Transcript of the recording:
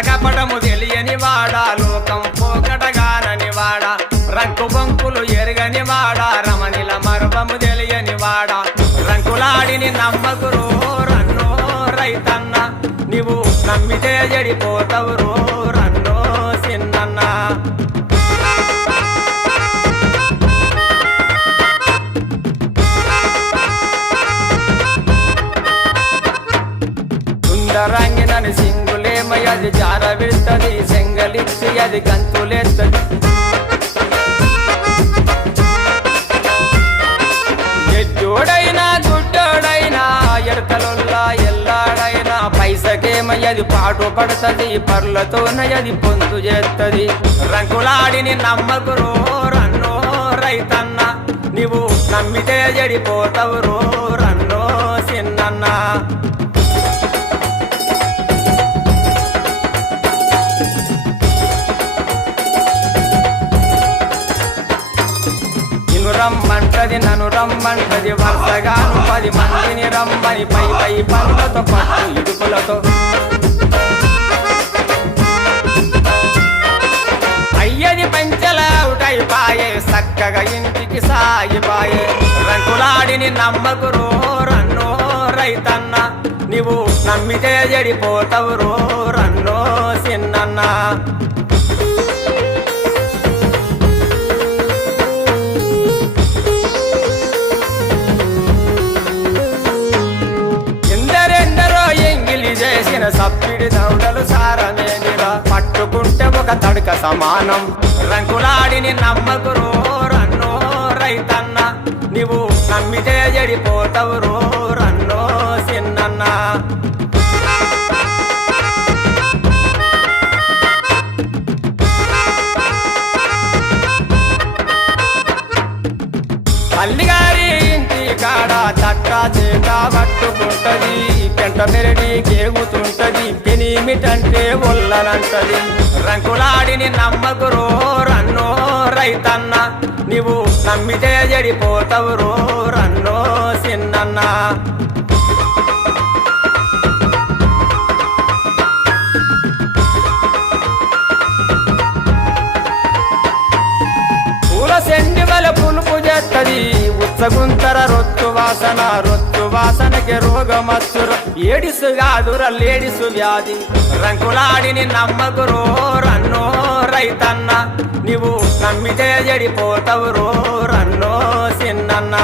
కడకపటము తెలియని వాడా లోకం పోకటగానని వాడా రంకు బొంకులు ఎరగని వాడా రమణిల మర్మము తెలియని వాడా రంకులాడిని నమ్మకురో రన్నో రైతన్న నీవు నమ్మితే జడిపోతావు రో రన్నో సిన్నన్న సుందరంగినని సింగులేమయ్యది జారవిడుతుంది సెంగలిచ్చి అది గంతులేస్తుంది ఎడ్డోడైనా గుడ్డోడైనా ఎడతలుల్లా ఎల్లాడైనా పైసకేమయ్యది పాటు పడుతుంది పర్లతోనయది పొందు చేస్తుంది రంకులాడిని నమ్మకురో రన్నో రైతన్న నీవు నమ్మితే జడిపోతావు రో రన్నో సిన్నన్న రమ్మంటది నన్ను రమ్మంటది వరుసగాను 10 మందిని రమ్మని పై పై పనులతో పట్టు ఇడుపులతో అయ్యది పంచలవుటైపాయే చక్కగా ఇంటికి సాగిపాయే రంకులాడిని నమ్మకురో రన్నో రైతన్న నీవు నమ్మితే జడిపోతావు రో రన్నో సిన్నన్న చేసిన సప్పిడి దౌడలు సారమేనిరా పట్టుకుంటే ఒక తడక సమానం రంకులాడిని నమ్మకురో రన్నో రైతన్న నీవు నమ్మితే జడిపోతావు రో రన్నో సిన్నన్న అల్లిగారి ఇంటి కాడ చట్టా చేత పట్టుకుంటది పెంట పెరడి కేగుతుంటది పెనిమిటంటే ఒల్లనంటది రంకులాడిని నమ్మకురో రన్నో రైతన్న నీవు నమ్మితే జడిపోతావు రో రన్నో సిన్నన్న సెండివల పులుపు చేస్తది ఉత్సగుంతర రొత్తు వాసనకి రోగమత్తుర ఏడిసు కాదుర లేడిసు వ్యాధి రంకులాడిని నమ్మకురో రన్నో రైతన్న నీవు నమ్మితే జడిపోతావు రో రన్నో సిన్నన్న